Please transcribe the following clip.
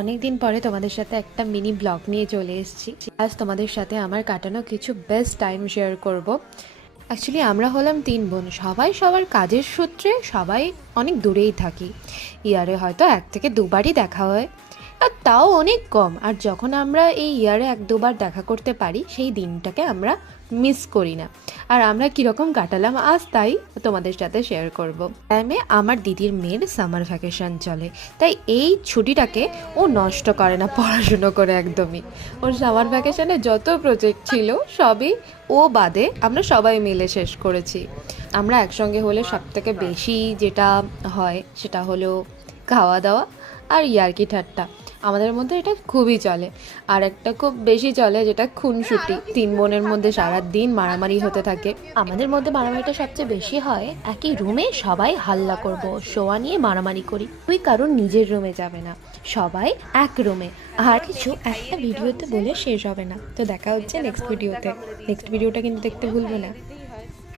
অনেক দিন পরে তোমাদের সাথে একটা মিনি ব্লগ নিয়ে চলে এসেছি। আজ তোমাদের সাথে আমার কাটানো কিছু বেস্ট টাইম শেয়ার করব। অ্যাকচুয়ালি আমরা হলাম 3 বোন, সবাই সবার কাজের সূত্রে সবাই অনেক দূরেই থাকি। ইয়ারে হয়তো 1 থেকে 2বারই দেখা হয়, আর তাও অনেক কম। আর যখন আমরা এই ইয়ারে 1-2বার দেখা করতে পারি, সেই দিনটাকে আমরা মিস করি না। আর আমরা কীরকম কাটালাম আজ তাই তোমাদের সাথে শেয়ার করব। টাইমে আমার দিদির মেয়ের সামার ভ্যাকেশন চলে, তাই এই ছুটিটাকে ও নষ্ট করে না পড়াশুনো করে একদমই। ওর সামার ভ্যাকেশনে যত প্রজেক্ট ছিল সবই ও বাদে আমরা সবাই মিলে শেষ করেছি। আমরা একসঙ্গে হলে সবথেকে বেশি যেটা হয় সেটা হলো খাওয়া দাওয়া আর ইয়ার্কি ঠাট্টা। আমাদের মধ্যে এটা খুবই চলে। আর একটা খুব বেশি চলে যেটা খুনসুটি। 3 বোনের মধ্যে সারা দিন মারামারি হতে থাকে। আমাদের মধ্যে মারামারিটা সবচেয়ে বেশি হয় একই রুমে সবাই হাল্লা করব, শোয়া নিয়ে মারামারি করি। তুই কারণ নিজের রুমে যাবে না, সবাই এক রুমে। আর কিছু একটা ভিডিওতে বলে শেষ হবে না। তো দেখা হচ্ছে নেক্সট ভিডিওতে। নেক্সট ভিডিওটা কিন্তু দেখতে ভুলবে না।